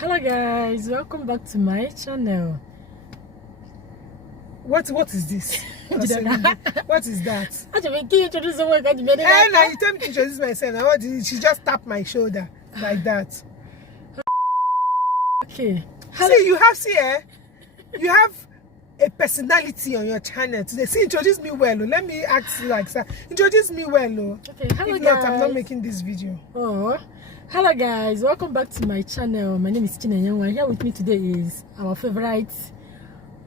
Hello guys, welcome back to my channel. What is this? What is that? Now you tell me to introduce myself. Now what did she just tap my shoulder like that? Okay. See, you have a personality on your channel today. See, introduce me well. Let me act like that. Introduce me well. Okay, hello if guys. not, I'm not making this video. Oh, hello guys, welcome back to my channel. My name is Nenye. Here with me today is our favorite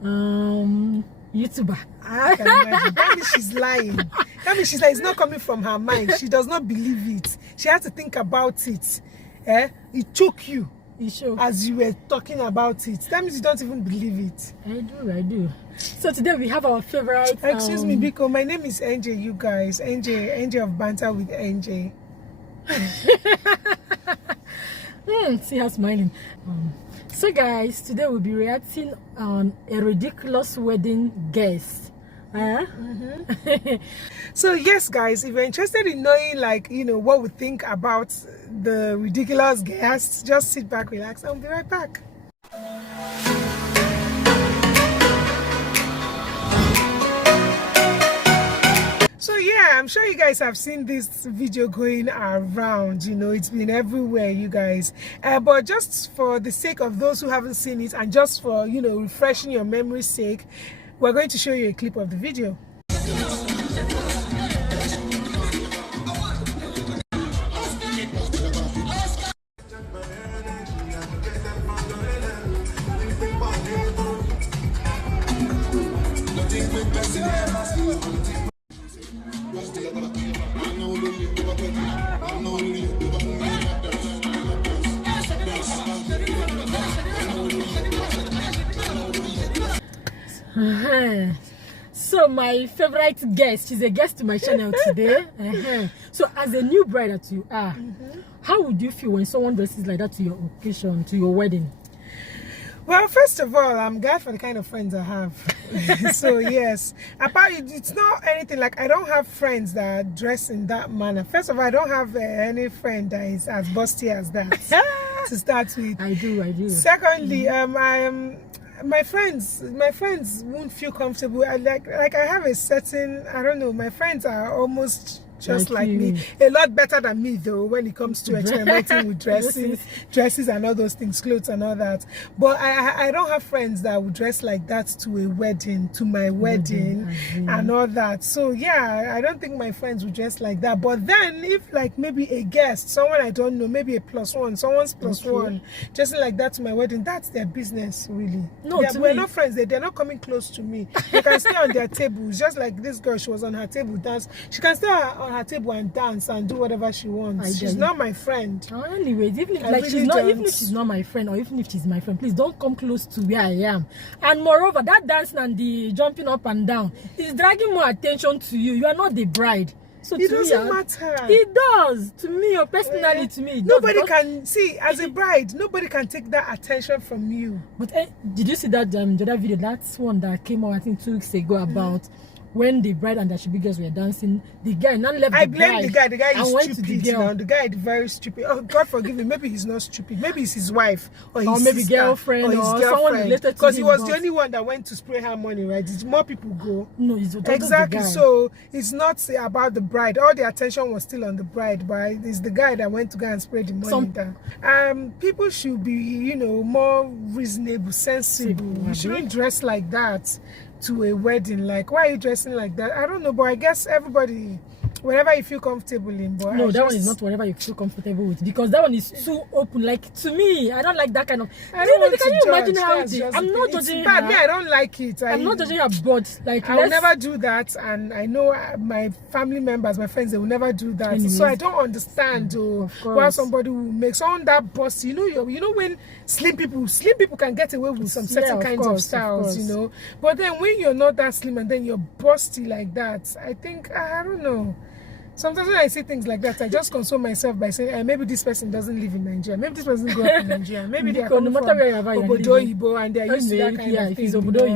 YouTuber. I can imagine. That means she's lying. That means she's like, it's not coming from her mind. She does not believe it. She has to think about it. It took you. As you were talking about it. That means you don't even believe it. I do. So today we have our favorite. Excuse me, Biko. My name is NJ, you guys. NJ of Banter with NJ. See her smiling. So guys, today we'll be reacting on a ridiculous wedding guest. So yes guys, if you're interested in knowing what we think about the ridiculous guests, just sit back, relax, I'll be right back. So yeah, I'm sure you guys have seen this video going around. It's been everywhere, you guys, but just for the sake of those who haven't seen it, and just for refreshing your memory's sake, we're going to show you a clip of the video. So my favorite guest, she's a guest to my channel today. So as a new bride that you are, how would you feel when someone dresses like that to your occasion, to your wedding? Well, first of all, I'm glad for the kind of friends I have. So yes, apart, it's not anything like I don't have friends that dress in that manner. First of all, I don't have any friend that is as busty as that. To start with, I do. Secondly, my friends won't feel comfortable. I have a certain, I don't know, my friends are almost just like me, a lot better than me though when it comes to experimenting with dresses and all those things, clothes and all that. But I don't have friends that would dress like that to a wedding, to my wedding and all that. So yeah, I don't think my friends would dress like that. But then if like maybe a guest, someone I don't know, maybe a +1, someone's +1 dressing like that to my wedding, that's their business really. No, we're not friends. They're not coming close to me. They can stay on their tables, just like this girl. She was on her table dance. She can stay on her table and dance and do whatever she wants. She's not my friend. Anyways, even if she's not my friend, or even if she's my friend, please don't come close to where I am. And moreover, that dancing and the jumping up and down is dragging more attention to you. You are not the bride. So it doesn't matter. It does to me, or personally to me. Nobody can see as a bride. Nobody can take that attention from you. But did you see that the other video? That's one that came out I think 2 weeks ago about when the bride and the shibigers were dancing. The guy now left. I blame the guy. The guy is stupid now. The guy is very stupid. Oh, God forgive me. Maybe he's not stupid. Maybe it's his wife or his maybe sister, girlfriend or his someone related to him. Because he was the only one that went to spray her money, right? Did more people go? No, it's exactly. So it's not about the bride. All the attention was still on the bride, but it's the guy that went to go and spray the money down. People should be, more reasonable, sensible. You shouldn't dress like that to a wedding. Like, why are you dressing like that? I don't know, but I guess everybody, whatever you feel comfortable in. But no, that one is not whatever you feel comfortable with, because that one is too open. Like, to me, I don't like that kind of. Can you imagine how it is? I'm not judging her. I don't like it. I'm not judging her, but like, I will never do that, and I know my family members, my friends, they will never do that. Anyways. So I don't understand why somebody will make someone that bossy. You know when slim people can get away with some certain kinds of styles, But then when you're not that slim and then you're busty like that, I think I don't know. Sometimes when I see things like that, I just console myself by saying, maybe this person doesn't live in Nigeria. Maybe this person grew up in Nigeria. Maybe they are coming from Obodo Ibo and they are used to that kind of thing.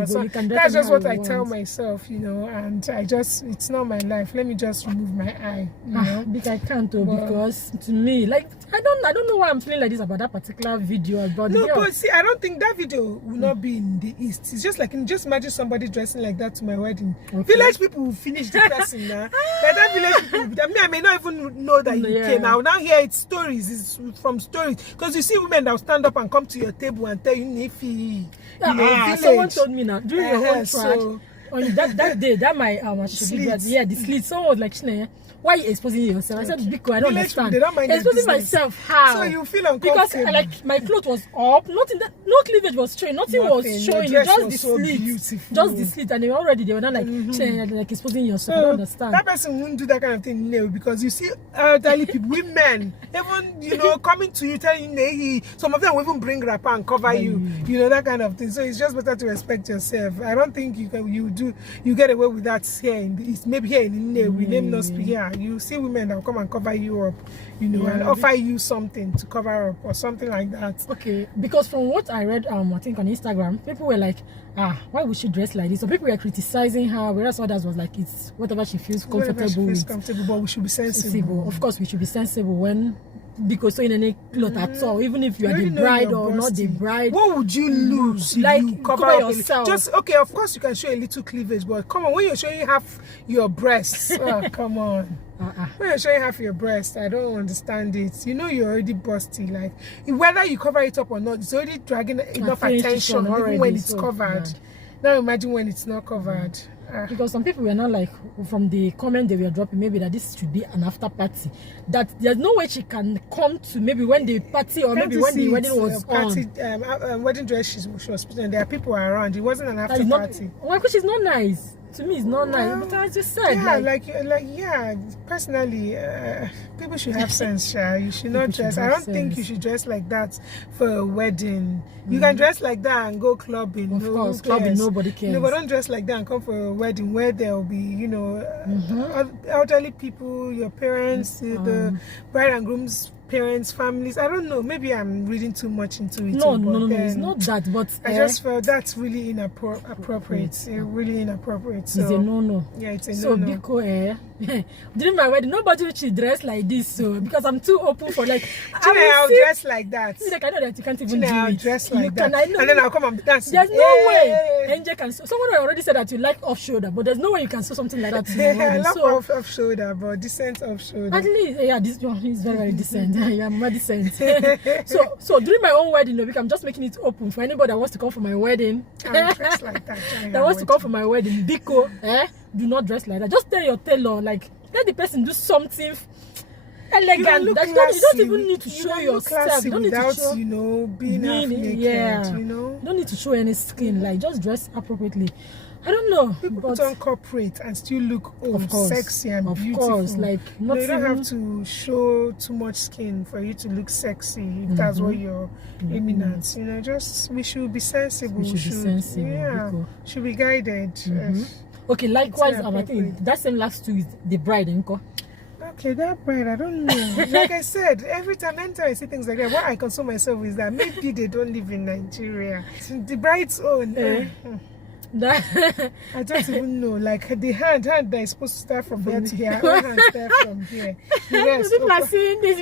So that's just what I tell myself, and it's not my life. Let me just remove my eye, I can't because to me, like, I don't know why I'm feeling like this about that particular video about the girl. But see, I don't think that video will not be in the East. It's just like, just imagine somebody dressing like that to my wedding. Okay. Village people will finish the person now. Like that village people, I may not even know that you came. I will now hear it's stories. It's from stories. Because you see women that will stand up and come to your table and tell you, Nifi, someone told me now, during your own track, on that day, that my the slit, someone was like, why are you exposing yourself? I said, because I don't understand. They don't mind exposing myself, how? So you feel uncomfortable. Because like my clothes was up, no cleavage was showing, nothing was showing, just the slit. Just the slit, and they were not like exposing yourself. I don't understand. That person wouldn't do that kind of thing, because you see elderly people, women, even coming to you telling you, some of them will even bring wrapper and cover you, that kind of thing. So it's just better to respect yourself. I don't think you get away with that here in the East. Maybe here in Nenye, we name not speak here. You see women that will come and cover you up, and offer you something to cover up or something like that. Okay, because from what I read, I think on Instagram, people were like, why would she dress like this? So people were criticizing her, whereas others was like, it's whatever she feels comfortable with. But we should be sensible. Of course, we should be sensible when. Because so in any cloth at all, even if you are the bride or not the bride, what would you lose? Like you cover yourself. Just okay, of course you can show a little cleavage, but come on, when you're showing half your breasts, come on. When you're showing half your breast, I don't understand it. You're already busty. Like whether you cover it up or not, it's already dragging enough attention even when it's covered. Now imagine when it's not covered. Because some people were not like, from the comment they were dropping, maybe that this should be an after party, that there's no way she can come to maybe when the party or maybe when the wedding was on. Wedding dress she was putting, there are people around. It wasn't an after party. Why? Because she's not nice. To me, it's not nice. But as you said, personally, people should have sense. You should not dress. I don't think you should dress like that for a wedding. You can dress like that and go clubbing. Of course, clubbing, nobody cares. But don't dress like that and come for a wedding where there will be, elderly people, your parents, the bride and groom's parents, families. I don't know. Maybe I'm reading too much into it. No. It's not that. But I just felt that's really inappropriate. Really inappropriate. So, it's a no. Yeah, it's a no. So because during my wedding, nobody should dress like this. So because I'm too open for like, I'll dress like that. Like I know that you can't even do I'll it. dress like that. And then I'll come and dance. There's no way. Nenye can. Someone already said that you like off shoulder, but there's no way you can sew something like that. I love off shoulder, but decent off shoulder. At least, this one is very, very decent. Yeah, I'm very decent. so during my own wedding, I'm just making it open for anybody that wants to come for my wedding. I'll dress like that. That wants to come for my wedding. Biko, do not dress like that. Just tell your tailor, like, let the person do something elegant. That you don't even need to show yourself. You don't need to show, being half naked. You don't need to show any skin. Like, just dress appropriately. I don't know. People put on corporate and still look sexy and beautiful. Of course, like you don't have to show too much skin for you to look sexy. If that's what you're aiming at, just we should be sensible. We should be sensible. Should be guided. Okay, likewise, I think that same last two is the bride, Nko. Okay, that bride, I don't know. Like I said, every time I see things like that, what I console myself is that maybe they don't live in Nigeria. The bride's own. I don't even know. Like the hand that is supposed to start from here to here, one hand start from here. People are seeing this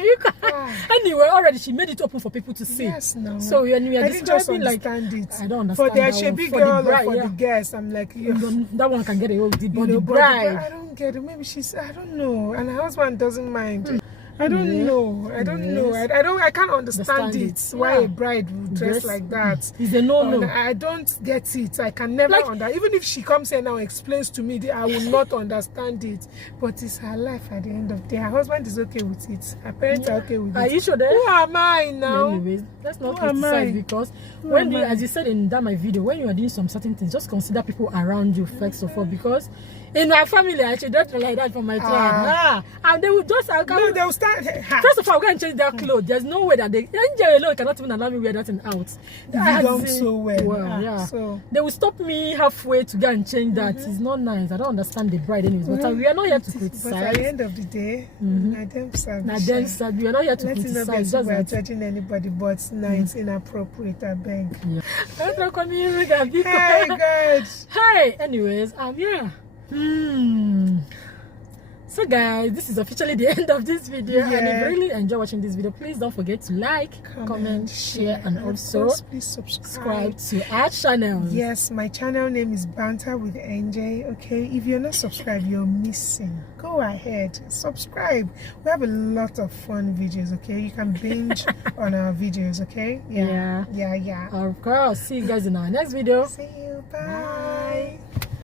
anyway. Already, she made it open for people to see. Yes, no. So when we are describing, like, I don't understand. For the Shebi girl or for the guest, I'm like, that one can get a hold. But the bride, I don't get it. Maybe I don't know. And her husband doesn't mind. I don't know. I can't understand it. Why a bride would dress like that? It's a no. I don't get it. I can never understand. Even if she comes here now and explains to me, I will not understand it. But it's her life at the end of the day. Her husband is okay with it. Her parents are okay with it. Are you sure? Who am I now? Anyways, let's not criticize because as you said in that my video, when you are doing some certain things, just consider people around you first of all, because In my family, I should not like that for my child. And they will just no, they will start. First of all, I'm going to change their clothes. There's no way that they Nenye alone cannot even allow me wear that thing out. You don't so well. Yeah. So they will stop me halfway to go and change that. It's not nice. I don't understand the bride anyways. But we are not here to criticize. But at the end of the day, we are not here to criticize. Just we are judging anybody, but no, it's inappropriate. I beg. Hey, God. Hey, anyways, yeah. So guys, this is officially the end of this video. And if you really enjoy watching this video, please don't forget to like, comment, share, and also please subscribe to our channel. Yes, my channel name is Banter with NJ. Okay, if you're not subscribed, you're missing. Go ahead, subscribe. We have a lot of fun videos. Okay, you can binge on our videos. Okay, yeah. Of course. See you guys in our next video. See you. Bye.